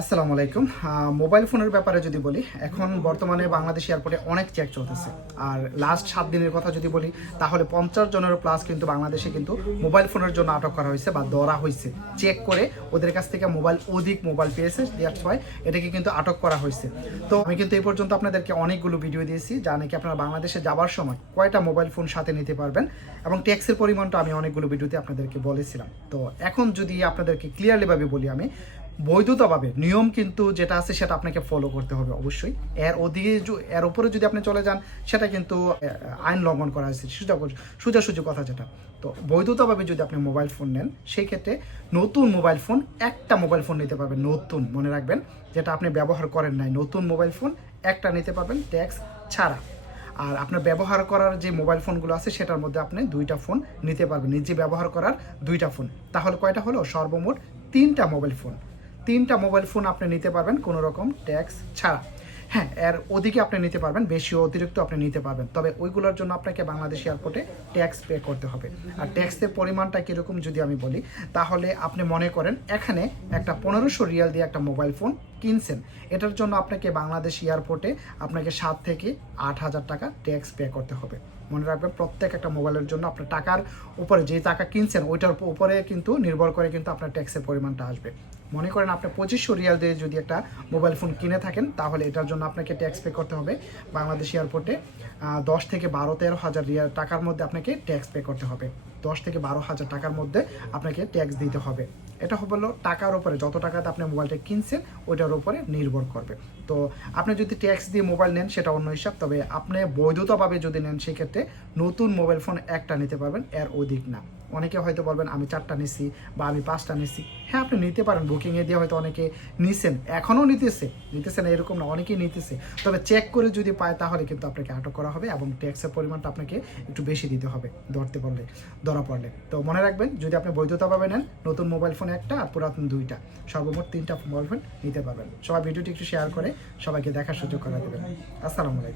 আসসালামু আলাইকুম। মোবাইল ফোনের ব্যাপারে যদি বলি, এখন বর্তমানে বাংলাদেশ এয়ারপোর্টে অনেক চেক চলতেছে। আর লাস্ট সাত দিনের কথা যদি বলি, তাহলে পঞ্চাশ জনের প্লাস কিন্তু বাংলাদেশে কিন্তু মোবাইল ফোনের জন্য আটক করা হয়েছে বা ধরা হয়েছে। চেক করে ওদের কাছ থেকে মোবাইল, অধিক মোবাইল পেয়েছে এটাকে কিন্তু আটক করা হয়েছে। তো আমি কিন্তু এই পর্যন্ত আপনাদেরকে অনেকগুলো ভিডিও দিয়েছি, যা নাকি আপনারা বাংলাদেশে যাবার সময় কয়টা মোবাইল ফোন সাথে নিতে পারবেন এবং ট্যাক্সের পরিমাণটা আমি অনেকগুলো ভিডিওতে আপনাদেরকে বলেছিলাম। তো এখন যদি আপনাদেরকে ক্লিয়ারলিভাবে বলি আমি বৈধতাভাবে নিয়ম কিন্তু যেটা আছে সেটা আপনাকে ফলো করতে হবে অবশ্যই। এর ওদিকে এর উপরে যদি আপনি চলে যান, সেটা কিন্তু আইন লঙ্ঘন করা হয়েছে। সোজা সোজাসুজি কথা যেটা। তো বৈধতাভাবে যদি আপনি মোবাইল ফোন নেন, সেই ক্ষেত্রে নতুন মোবাইল ফোন একটা মোবাইল ফোন নিতে পারবেন, নতুন। মনে রাখবেন, যেটা আপনি ব্যবহার করেন নাই। নতুন মোবাইল ফোন একটা নিতে পারবেন ট্যাক্স ছাড়া। আর আপনার ব্যবহার করার যে মোবাইল ফোনগুলো আছে, সেটার মধ্যে আপনি দুইটা ফোন নিতে পারবেন। নিজে ব্যবহার করার দুইটা ফোন তাহলে কয়টা হলো? সর্বমোট তিনটা মোবাইল ফোন তিনটা মোবাইল ফোন আপনি নিতে পারবেন, কোনো রকম ট্যাক্স ছাড়া। হ্যাঁ এর ওদিকে আপনি নিতে পারবেন বেশি অতিরিক্ত আপনি নিতে পারবেন। তবে ওইগুলোর জন্য আপনাকে বাংলাদেশ এয়ারপোর্টে ট্যাক্স পে করতে হবে। আর ট্যাক্সের পরিমাণটা কীরকম যদি আমি বলি, তাহলে আপনি মনে করেন এখানে একটা পনেরোশো রিয়াল দিয়ে একটা মোবাইল ফোন কিনছেন, এটার জন্য আপনাকে বাংলাদেশ এয়ারপোর্টে আপনাকে সাত থেকে আট হাজার টাকা ট্যাক্স পে করতে হবে। মনে রাখবেন, প্রত্যেক একটা মোবাইলের জন্য আপনার টাকার উপরে যে টাকা কিনছেন, ওইটার উপরে কিন্তু নির্ভর করে কিন্তু আপনার ট্যাক্সের পরিমাণটা আসবে। মনে করেন আপনি পঁচিশশো রিয়াল দিয়ে যদি একটা মোবাইল ফোন কিনে থাকেন, তাহলে এটার জন্য আপনাকে ট্যাক্স পে করতে হবে। বাংলাদেশ এয়ারপোর্টে দশ থেকে বারো তেরো হাজার রিয়াল টাকার মধ্যে আপনাকে ট্যাক্স পে করতে হবে। দশ থেকে বারো হাজার টাকার মধ্যে আপনাকে ট্যাক্স দিতে হবে। এটা হলো টাকার উপরে, যত টাকাতে আপনি মোবাইলটা কিনছেন, ওইটার উপরে নির্ভর করবে। তো আপনি যদি ট্যাক্স দিয়ে মোবাইল নেন, সেটা অন্য হিসাব, তবে আপনি বৈধতাভাবে যদি নেন, সেক্ষেত্রে নতুন মোবাইল ফোন একটা নিতে পারবেন, এর অধিক না। অনেকে হয়তো বলবেন, আমি চারটা নিছি বা আমি পাঁচটা নিছি। হ্যাঁ আপনি নিতে পারেন। বুকিংয়ে দিয়ে হয়তো অনেকে নিছেন। এখনও নিতেছে। নিতেছে না, এরকম না, অনেকেই নিতেছে। তবে চেক করে যদি পায়, তাহলে কিন্তু আপনাকে আটক করা হবে এবং ট্যাক্সের পরিমাণটা আপনাকে একটু বেশি দিতে হবে ধরতে পারলে, ধরা পড়লে। তো মনে রাখবেন, যদি আপনি বৈধতা বৈধতাভাবে নেন, নতুন মোবাইল ফোন একটা আর পুরাতন দুইটা। সর্বমোট তিনটা মোবাইল ফোন নিতে পারবেন। সবাই ভিডিওটি একটু শেয়ার করে সবাইকে দেখার সুযোগ করে দেবেন। আসসালামু আলাইকুম।